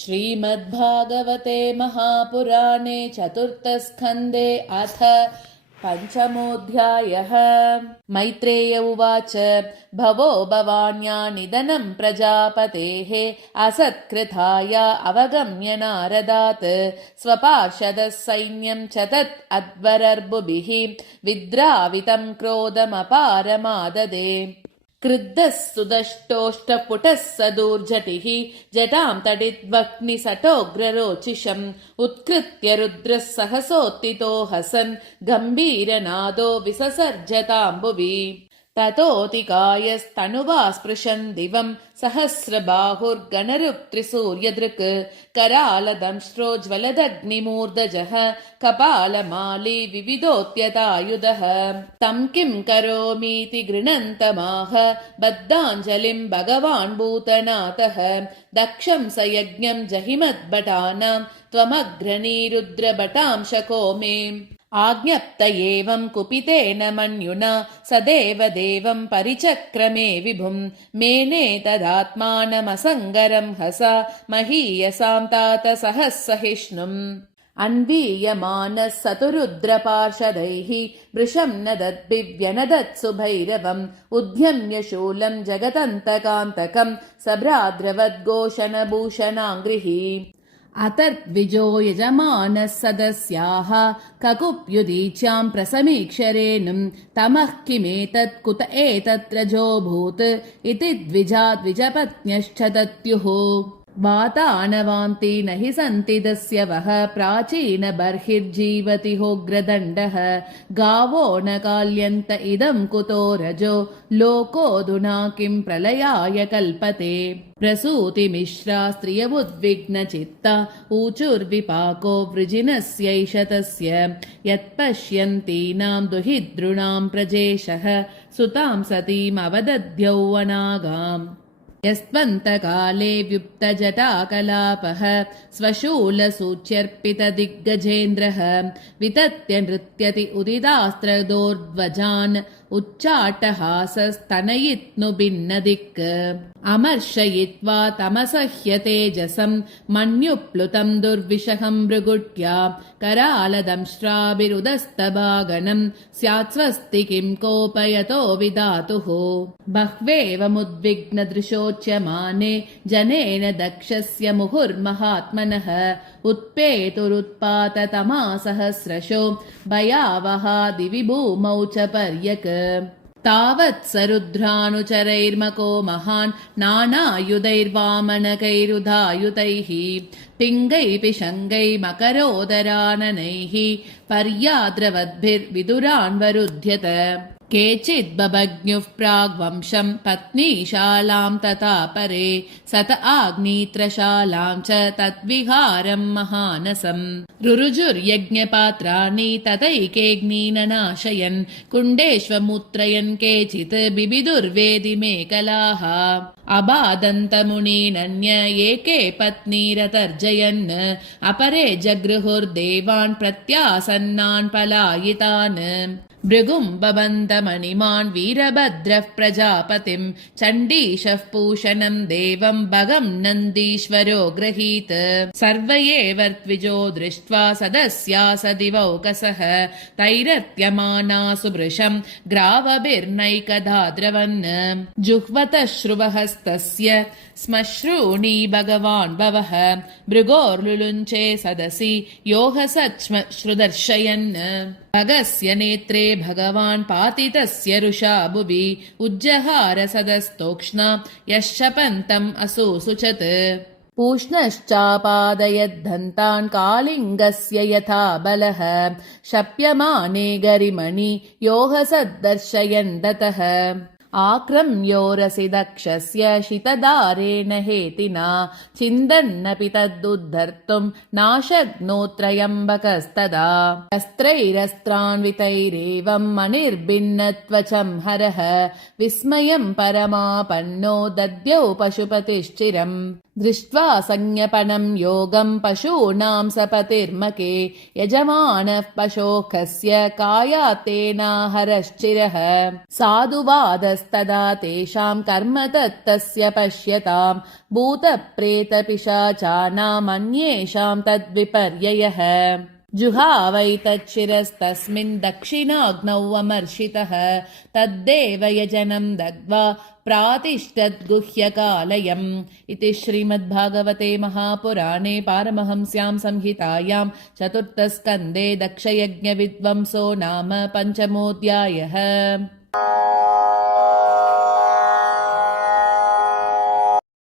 श्रीमद्भागवते महापुराणे चतुर्थस्कन्धे अथ पञ्चमोऽध्यायः। मैत्रेय उवाच भवो भवान्या निधनं प्रजापतेः असत्कृताया अवगम्य नारदात् स्वपार्षदः सैन्यं च तत् अध्वरर्बुभिः विद्रावितं क्रोधमपारमाददे। क्रुद्धः सुदष्टोष्टपुटः सदूर्जटिः जटां तडिद्वह्निसटोग्ररोचिषम् उत्कृत्य रुद्रः सहसोत्थितो हसन् गम्भीरनादो विससर्जताम्बुवि। ततोऽतिकायस्तनुवा स्पृशन् दिवं सहस्रबाहुर्गणरुक्त्रिसूर्यदृक् करालदंष्ट्रोज्ज्वलदग्निमूर्धजः कपालमाली विविधोऽत्यतायुधः। तं किं करोमीति गृणन्तमाह बद्धाञ्जलिं भगवान् भूतनाथः। दक्षं स यज्ञं जहिमद्भटानां त्वमग्रणीरुद्रभटांशको मे। आज्ञप्त एवं कुपितेन मन्युना स देवदेवं परिचक्रमे विभुं मेने तदात्मानमसङ्गरं हसा महीयसां तात सहस्सहिष्णुम्। अन्वीयमानः सतुरुद्रपार्षदैः वृषं नदद्भिव्यनदत्सु भैरवम् उद्यम्य शूलं जगतन्तकान्तकं सभ्राद्रवद्घोषणभूषणाङ्घ्रिः। अतर्द्विजो यजमानः सदस्याः ककुप्युदीच्यां प्रसमीक्षरेणुं तमः किमेतत् कुत एतत्रजोऽभूत् इति द्विजपत्न्यश्च दत्युः। वातानवान्ति न हि सन्ति दस्यवः प्राचीन बर्हिर्जीवति होग्रदण्डः। गावो न काल्यन्त इदं कुतो रजो लोकोऽधुना किं प्रलयाय कल्पते। प्रसूतिमिश्रा स्त्रियवुद्विग्नचित्ता ऊचुर्विपाको वृजिनस्यैष तस्य यत्पश्यन्तीनां दुहितॄणां प्रजेशः सुतां सतीमवदध्यौवनागाम्। यस्त्वन्तकाले व्युप्तजटाकलापः स्वशूलसूच्यर्पितदिग्गजेन्द्रः वितत्य नृत्यति उदितास्त्रदोर्ध्वजान् उच्चाटहासस्तनयित्नु भिन्नदिक्। अमर्शयित्वा तमसह्य तेजसं मन्युप्लुतं दुर्विषहं भृगुट्या करालदंष्ट्राभिरुदस्तभागनं स्यात् स्वस्ति किं कोपयतो विधातुः। बह्वेवमुद्विग्नदृशोच्यमाने जनेन दक्षस्य मुहुर्महात्मनः उत्पेतुरुत्पाततमासहस्रशो भयावहा दिवि भूमौ च पर्यक। तावत् स रुद्रानुचरैर्मको महान् नानायुधैर्वामनकैरुधायुधैः पिङ्गैः पिशङ्गैः मकरोदराननैः पर्याद्रवद्भिर्विदुरान्वरुध्यत। केचिद्बभग्न्युः प्राग्वंशं पत्नीशालां तथा परे सत आग्नीत्रशालां च तद्विहारं महानसम्। रुरुजुर्यज्ञपात्राणि ततैकेऽग्निननाशयन् कुण्डेष्वमुत्रयन् केचित् बिबिदुर्वेदिमेकलाः। अबादन्तमुनीनन्य एके पत्नीरतर्जयन् अपरे जगृहुर्देवान् प्रत्यासन्नान् पलायितान्। भृगुं बबन्धमणिमान् वीरभद्रः प्रजापतिं चण्डीशः पूषणं देवं भगं नन्दीश्वरो गृहीत। सर्व एवर्त्विजो दृष्ट्वा सदस्या स दिवौकसः तैरत्यमानासु भृशं ग्रावभिर्नैकधा द्रवन्। जुह्वतश्रुवहस्तस्य श्मश्रूणि भगवान् भवः भृगोर्लुलुञ्चे सदसि योहसच्छ्मश्रुदर्शयन्। भगस्य नेत्रे भगवान् पातितस्य रुषा भुवि उज्जहार सदस्तोक्ष्णा यश्शपन्तम् असुसुचत्। पूष्णश्चापादयद्धन्तान् कालिङ्गस्य यथा बलः शप्यमाने गरिमणि योहसद्दर्शयन् दतः। आक्रम्योरसि दक्षस्य शितदारेण हेतिना छिन्दन्नपि तदुद्धर्तुं नाशग्नोत्रयम्बकस्तदा। अस्त्रैरस्त्रान्वितैरेवं मणिर्भिन्नत्वचं हरः विस्मयं परमापन्नो दद्यौ पशुपतिश्चिरम्। दृष्ट्वा संज्ञपनं योगं पशूनां सपतिर्मके यजमानः पशोखस्य कायात्तेनाहरश्चिरः साधुवादस्तदा तेषां कर्म तत्तस्य पश्यतां भूतप्रेतपिशाचानामन्येषां तद्विपर्ययः जुहावै तच्छिरस्तस्मिन् दक्षिणाग्नौ अमर्षितः तद्देव यजनं दग्ध्वा प्रातिष्ठद्गुह्यकालयम् इति श्रीमद्भागवते महापुराणे पारमहंस्यां संहितायां चतुर्थस्कन्धे दक्षयज्ञविध्वंसो नाम पञ्चमोऽध्यायः।